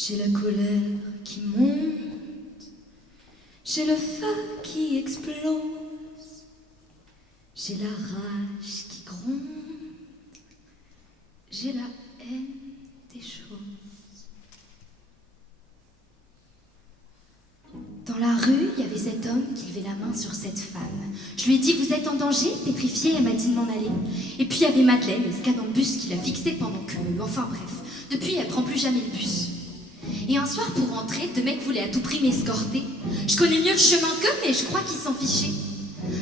J'ai la colère qui monte, j'ai le feu qui explose, j'ai la rage qui gronde, j'ai la haine des choses. Dans la rue, il y avait cet homme qui levait la main sur cette femme. Je lui ai dit « Vous êtes en danger ?» Pétrifiée, elle m'a dit de m'en aller. Et puis il y avait Madeleine, l'escad dans le bus qui l'a fixée pendant que... Enfin bref, depuis elle prend plus jamais le bus. Et un soir pour rentrer, deux mecs voulaient à tout prix m'escorter. Je connais mieux le chemin qu'eux, mais je crois qu'ils s'en fichaient.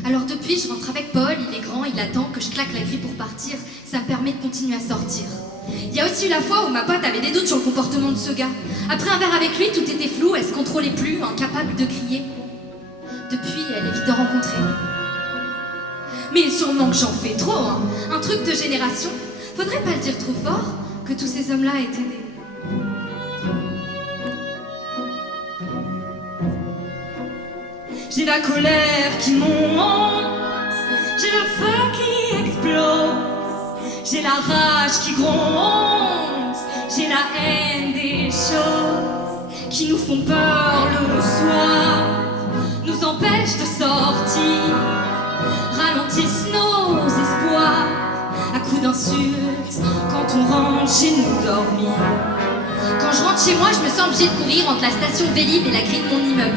Alors depuis, je rentre avec Paul, il est grand, il attend que je claque la grille pour partir. Ça me permet de continuer à sortir. Il y a aussi eu la fois où ma pote avait des doutes sur le comportement de ce gars. Après un verre avec lui, tout était flou, elle se contrôlait plus, incapable de crier. Depuis, elle évite de rencontrer. Mais sûrement que j'en fais trop, hein. Un truc de génération. Faudrait pas le dire trop fort, que tous ces hommes-là étaient des... J'ai la colère qui monte, j'ai le feu qui explose, j'ai la rage qui gronde, j'ai la haine des choses qui nous font peur le soir, nous empêchent de sortir, ralentissent nos espoirs à coups d'insultes quand on rentre chez nous dormir. Quand je rentre chez moi, je me sens obligée de courir entre la station Vélib et la grille de mon immeuble.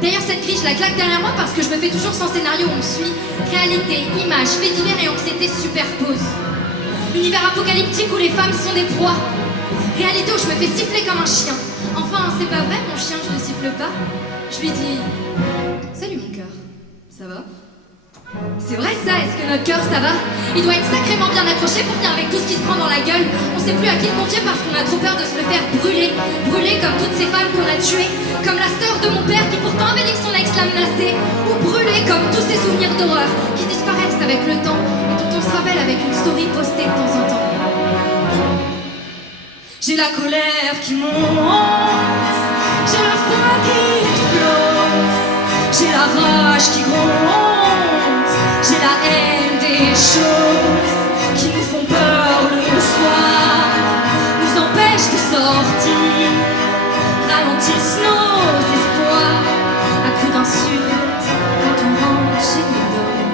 D'ailleurs, cette grille, je la claque derrière moi parce que je me fais toujours sans scénario, on me suit. Réalité, images, faits divers et anxiété superposent. Univers apocalyptique où les femmes sont des proies. Réalité où je me fais siffler comme un chien. Enfin, c'est pas vrai, mon chien, je ne siffle pas. Je lui dis « Salut mon cœur, ça va ?» C'est vrai ça, est-ce que notre cœur ça va? Il doit être sacrément bien accroché pour tenir avec tout ce qui se prend dans la gueule. On sait plus à qui le confier parce qu'on a trop peur de se le faire brûler. Brûler comme toutes ces femmes qu'on a tuées. Comme la sœur de mon père qui pourtant avait dit que son ex l'a menacée. Ou brûler comme tous ces souvenirs d'horreur qui disparaissent avec le temps et dont on se rappelle avec une story postée de temps en temps. J'ai la colère qui monte, j'ai le feu qui explose, j'ai la rage qui gronde, j'ai la haine des choses qui nous font peur le soir, nous empêchent de sortir, ralentissent nos espoirs à coups d'insultes quand on rentre chez nous dormir.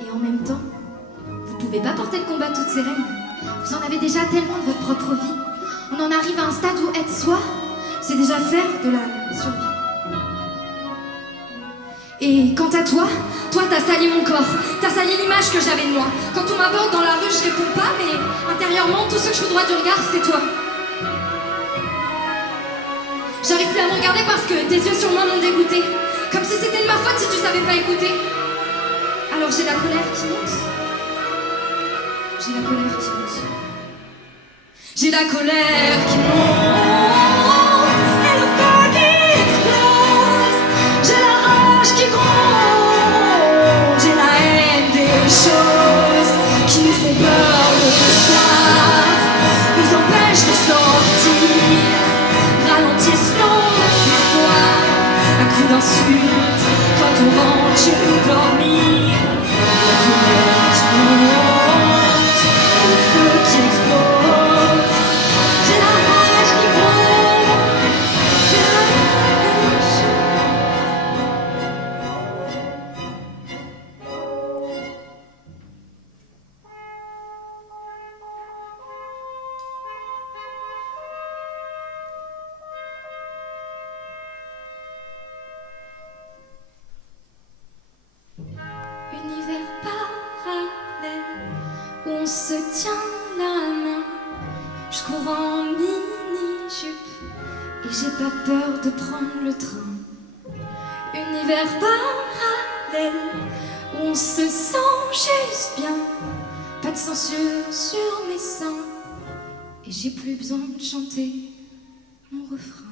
Et en même temps, vous pouvez pas porter le combat toutes sereines. Vous en avez déjà tellement de votre propre vie. On en arrive à un stade où être soi, c'est déjà faire de la survie. Et quant à toi, t'as sali mon corps, t'as sali l'image que j'avais de moi. Quand on m'aborde dans la rue, je réponds pas, mais intérieurement, tout ce que je fais droit du regard, c'est toi. J'arrive plus à me regarder parce que tes yeux sur moi m'ont dégoûté. Comme si c'était de ma faute si tu savais pas écouter. Alors j'ai la colère qui monte. J'ai la colère qui monte. J'ai la colère qui monte. Et le feu qui explose. J'ai la rage qui gronde. J'ai la haine des choses qui nous font peur le soir, nous empêchent de sortir, ralentissent nos espoirs à coups d'insultes quand on rentre chez nous dormir. La colère qui monte, le feu qui explose. J'ai la rage qui gronde, j'ai la haine des choses. Univers parallèle où on se tient la main. Je cours en mini-jupe et j'ai pas peur de prendre le train. Univers parallèle où on se sent juste bien. Pas de censure sur mes seins et j'ai plus besoin de chanter mon refrain.